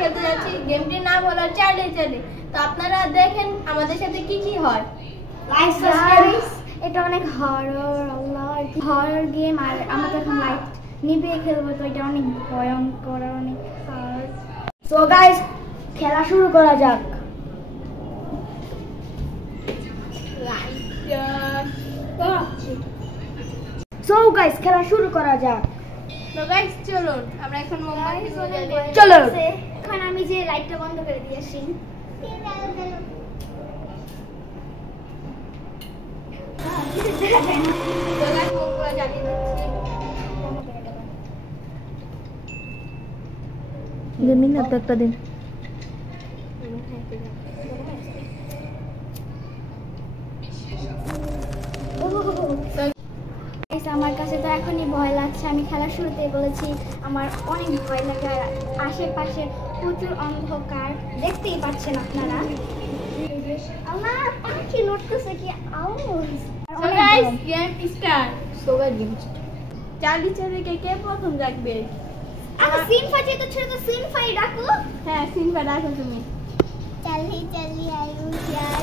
খেলতে যাচ্ছি। গেমটির নাম হলো চার্লি চার্লি। তো আপনারা দেখেন আমাদের সাথে কি কি হয়। এটা অনেক হরর গেম, আর আমরা এখন লাইট নিভে খেলবো, তো এটা অনেক ভয়ঙ্কর, অনেক হার্ড। সো গাইস, খেলা শুরু করা যাক। সো গাইস, খেলা শুরু করা যাক। তো গাইস চলুন আমরা এখন মোমবাতি জ্বালিয়ে চলো। এখন আমি যে লাইটটা বন্ধ করে দিয়েছি। তো গাইস মোমবাতি জ্বালিয়ে দিচ্ছি। দিন না একটা দিন। আমার কাছে তো এখনই ভয় লাগছে। আমি খেলা শুরুতেই বলেছি আমার অনেক ভয় লাগে। আশেপাশে প্রচুর অন্ধকার, দেখতেই পাচ্ছেন আপনারা। আমার পাখি নড়তেছে কি আওয়াজ। So guys game start. So guys game Charlie Charlie কে প্রথম ডাকবে? আচ্ছা সিনফা যেটা ছিল, তো সিনফাই ডাকো। হ্যাঁ সিনফা ডাকো তুমি। Charlie Charlie are you here.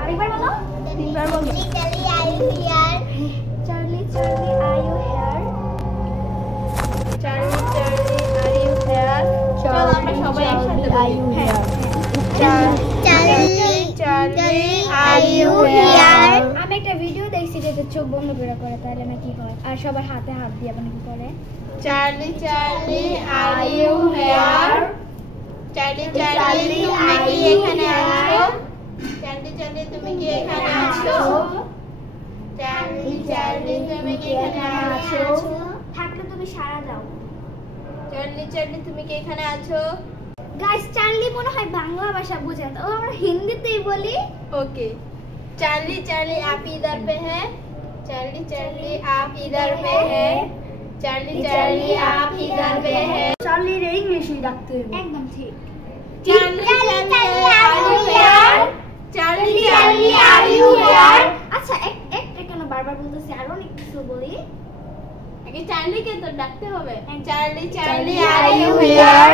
আরেকবার বলো। তিনবার বলো। Charlie are you here. Charlie Charlie are you here. Charlie Charlie are you here. চলো আমরা সবাই একসাথে বলি। হ্যাঁ Charlie Charlie are you here. আমি একটা ভিডিও দেখছি যেটা চোখ বন্ধ করে করে, তাহলে নাকি হয়, আর সবার হাতে হাত দিয়ে নাকি করে। Charlie Charlie are you here. Charlie Charlie তুমি কি এখানে আছো? চার্লি চার্লি তুমি কি এখানে আছো? চার্লি চার্লি তুমি কি এখানে আছো? থাকলে তুমি সাড়া দাও। চার্লি চার্লি তুমি কি এখানে আছো? গাইস, চার্লি মনে হয় বাংলা ভাষা বোঝে, তো আমরা হিন্দিতেই বলি। ओके चार्ली चार्ली आप इधर पे हैं। चार्ली चार्ली आप इधर पे हैं। चार्ली चार्ली आप इधर पे हैं। চার্লি রে ইংলিশে ডাকতে হবে। একদম ঠিক। Charlie Charlie are you here? Charlie Charlie are you here? আচ্ছা একটা কেন বারবার বলতেছি, আরো অনেক কিছু বলি। আগে চার্লি কে তো ডাকতে হবে। Charlie Charlie are you here?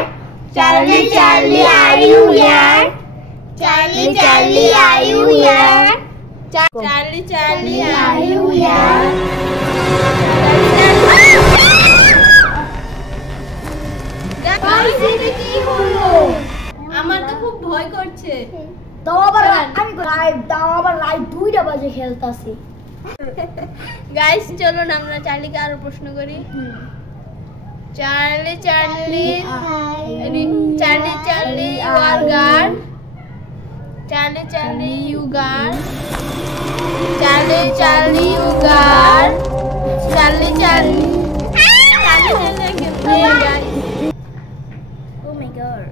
Charlie Charlie are you here? Charlie Charlie are you here? Charlie Charlie are you here? কি হলো? আমার তো খুব ভয় করছে। দাও আবার লাইভ 2টা বাজে খেলতাছি। গাইস চলুন আমরা চার্লিকে আরো প্রশ্ন করি। Charlie Charlie Charlie Charlie you are guard. Charlie Charlie you guard. Charlie Charlie you guard. Charlie Charlie Charlie Charlie guys. Oh my God.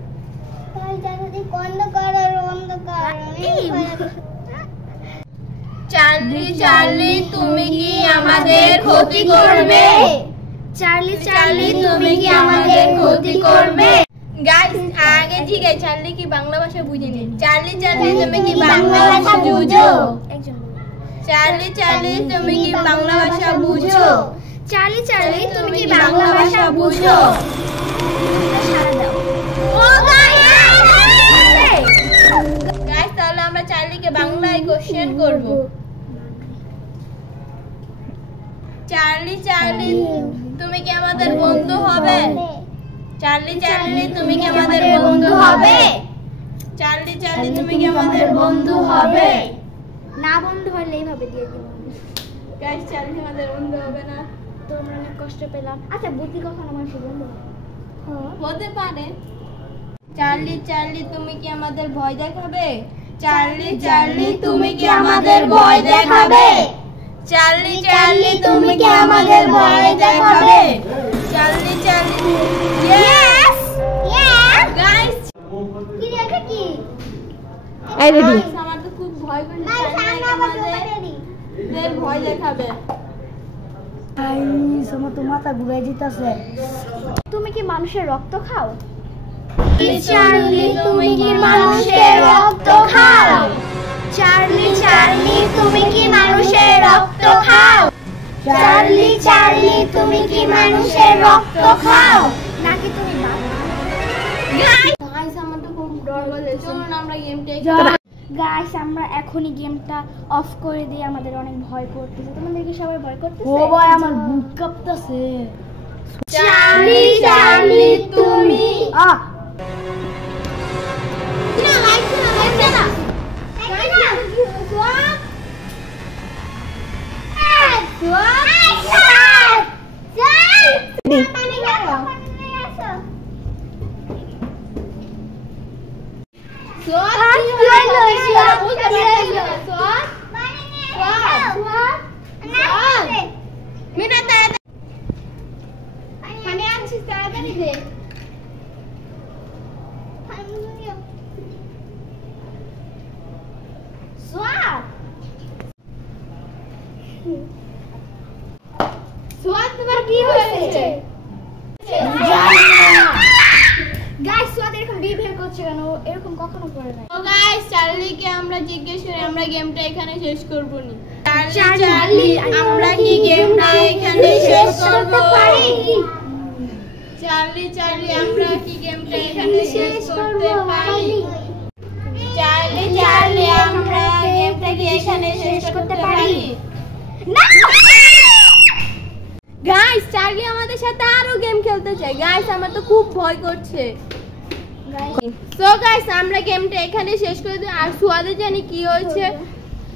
Charlie Charlie তুমি কি আমাদের ক্ষতি করবে? চার্লি চার্লি তুমি কি আমাদের ক্ষতি করবে? গাইস আগে ঠিক আছে, চার্লি কি বাংলা ভাষা বুঝেনি? চার্লি চার্লি তুমি কি বাংলা ভাষা বুঝো? চার্লি চার্লি তুমি কি বাংলা ভাষা বুঝো? চার্লি চার্লি তুমি কি বাংলা ভাষা বুঝো? সাড়া দাও। ও গাইস তাহলে আমরা চার্লিকে বাংলায় কোশ্চেন করব। চার্লি চার্লি তুমি কি আমাদের বন্ধু হবে? চার্লি চার্লি তুমি কি আমাদের বন্ধু হবে? চার্লি চার্লি তুমি কি আমাদের বন্ধু হবে? না বন্ধু হলে এইভাবে দিয়ে দিব। গাইস চার্লি আমাদের বন্ধু হবে না। তোমরা অনেক কষ্ট পেলাম। আচ্ছা বুদ্ধি কখনো মানুষের বন্ধু হতে পারে। চার্লি চার্লি তুমি কি আমাদের ভয় দেখাবে? চার্লি চার্লি তুমি কি আমাদের ভয় দেখাবে? চার্লি চার্লি তুমি কি আমাদের ভয় দেখাবে? Charlie Charlie yes yes guys কি রেখে কি এই রেডি। আমার তো খুব ভয় করছে। চার্লি আমাদের ভয় দেখাবে। গাইস আমার তো মাথা ঘুরে যেতেছে। তুমি কি মানুষের রক্ত খাও? চার্লি তুমি কি মানুষের রক্ত খাও? চার্লি চার্লি তুমি কি মানুষের রক্ত খাও? চার্লি চার্লি তুমি কি মানুষের রক্ত খাও? নাকি তুমি গাইস আমার তো খুব ডর লাগে, চলুন আমরা গেমটা গাইস আমরা এখনই গেমটা অফ করে দিই, আমাদের অনেক ভয় করতেছে। তোমাদেরকে সবাই ভয় করতেছে? ও ভাই আমার বুক কাঁপতেছে। চার্লি চার্লি তুমি না লাইট না লাইট না তোমার কি হয়েছে? গাইস সোয়াদ এরকম বিহেভ করছে কেন? এরকম কখনো করে নাই। তো গাইস চার্লিকে আমরা জিজ্ঞেস করে আমরা গেমটা এখানে শেষ করব নি। চার্লি আমরা কি গেমটা এখানে শেষ করব? চার্লি চার্লি আমরা কি গেমটা এখানে শেষ করতে পারি? চার্লি চার্লি আমরা গেমটা কি এখানে শেষ করতে পারি? না গাইস চার্লি আমাদের সাথে আরো গেম খেলতে চায়। গাইস আমার তো খুব ভয় করছে। সো গাইস আমরা গেমটা এখানে শেষ করে দিই। আর সুয়াদে জানি কি হয়েছে।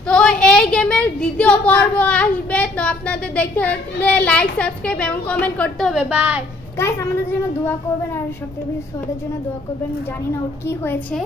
তো এই গেমের দ্বিতীয় পর্ব আসবে, তো আপনাদের দেখতে হলে লাইক সাবস্ক্রাইব এবং কমেন্ট করতে হবে। বাই গাইস আমাদের জন্য দোয়া করবেন, আর সবথেকে বেশি সোয়াদের জন্য দোয়া করবেন। জানি না ওর কি হয়েছে।